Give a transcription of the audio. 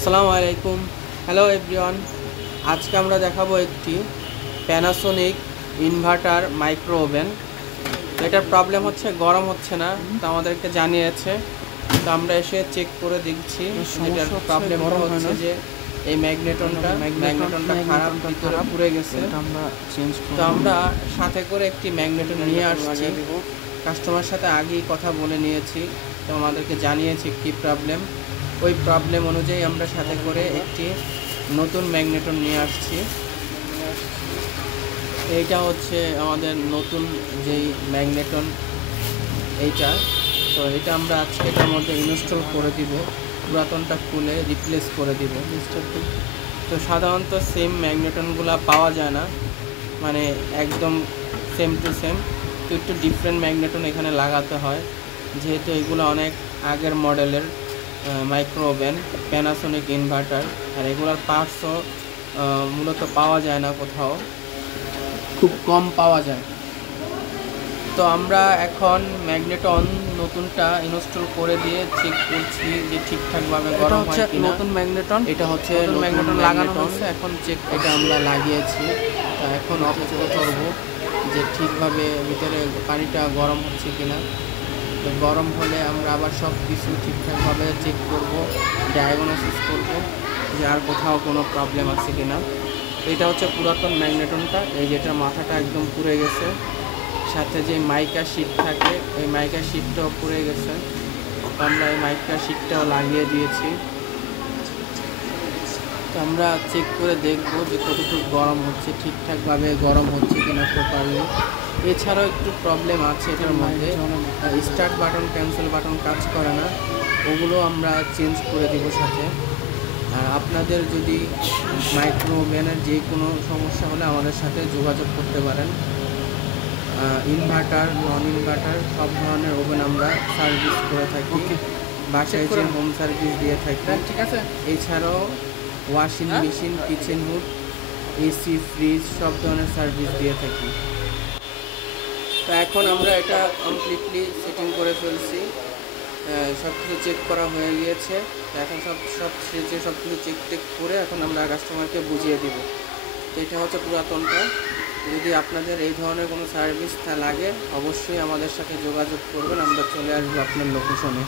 আসসালামু আলাইকুম। Hello everyone. আজকে আমরা দেখাবো একটি প্যানাসোনিক ইনভার্টার মাইক্রো ওভেন। এটার প্রবলেম হচ্ছে গরম হচ্ছে না, তো আমাদেরকে জানিয়েছে। তো আমরা এসে চেক করে দেখছি। এটার প্রবলেম হচ্ছে যে এই ম্যাগনেটনটা খারাপ, ভিতরে পুড়ে গেছে। তো আমরা সাথে করে একটি ম্যাগনেটন নিয়ে আসছি। কাস্টমার সাথে আগেই কথা বলে নিয়েছি, তো আমাদেরকে জানিয়েছে কী প্রবলেম। ওই প্রবলেম অনুযায়ী আমরা সাথে করে একটি নতুন ম্যাগনেটন নিয়ে আসছি। এইটা হচ্ছে আমাদের নতুন যেই ম্যাগনেটন এইটা। তো এটা আমরা আজকে এটার মধ্যে ইনস্টল করে দিব, পুরাতনটা খুলে রিপ্লেস করে দিব। তো সাধারণত সেম ম্যাগনেটনগুলো পাওয়া যায় না, মানে একদম সেম টু সেম। তো একটু ডিফারেন্ট ম্যাগনেটন এখানে লাগাতে হয়, যেহেতু এগুলো অনেক আগের মডেলের মাইক্রো ওভেন প্যানাসোনিক ইনভার্টার। আর এগুলোর পার্টসও মূলত পাওয়া যায় না কোথাও, খুব কম পাওয়া যায়। তো আমরা এখন ম্যাগনেটন নতুনটা ইনস্টল করে দিয়ে চেক করছি যে ঠিকঠাকভাবে গরম হয় কিনা। নতুন ম্যাগনেটন, এটা হচ্ছে ম্যাগনেটন লাগানো হচ্ছে, এখন চেক এটা আমরা লাগিয়েছি। তো এখন অপেক্ষা করব যে ঠিকভাবে ভিতরে পানিটা গরম হচ্ছে কিনা। তো গরম হলে আমরা আবার সব কিছু ঠিকঠাকভাবে চেক করব, ডায়াগনোসিস করব যে আর কোথাও কোনো প্রবলেম আছে কিনা। এটা হচ্ছে পুরাতন ম্যাগনেটনটা, এই যেটা মাথাটা একদম পুড়ে গেছে। সাথে যে মাইকা শিট থাকে, ওই মাইকা শিটটাও পুড়ে গেছে। আমরা এই মাইকা শিটটাও লাগিয়ে দিয়েছি। তো আমরা চেক করে দেখব যে কতটুকু গরম হচ্ছে, ঠিকঠাকভাবে গরম হচ্ছে কিনা প্রপারলি। এছাড়াও একটু প্রবলেম আছে এটার মধ্যে, স্টার্ট বাটন ক্যান্সেল বাটন কাজ করে না, ওগুলো আমরা চেঞ্জ করে দেব সাথে। আর আপনাদের যদি মাইক্রো ওভেনের যে কোনো সমস্যা হলে আমাদের সাথে যোগাযোগ করতে পারেন। ইনভার্টার, নন ইনভার্টার সব ধরনের ওভেন আমরা সার্ভিস করে থাকি, বাসায় যে হোম সার্ভিস দিয়ে থাকি। ঠিক আছে, এছাড়াও washing machine, kitchen hood, AC, fridge সব ধরনের সার্ভিস দিয়ে থাকি। তো এখন আমরা এটা কমপ্লিটলি সেটিং করে ফেলছি, সব কিছু চেক করা হয়ে গিয়েছে। এখন সব কিছু চেক টেক করে এখন আমরা কাস্টমারকে বুঝিয়ে দিব। তো এটা হচ্ছে পুরাতনটা। যদি আপনাদের এই ধরনের কোনো সার্ভিস লাগে, অবশ্যই আমাদের সাথে যোগাযোগ করবেন, আমরা চলে আসবো আপনার লোকেশনে।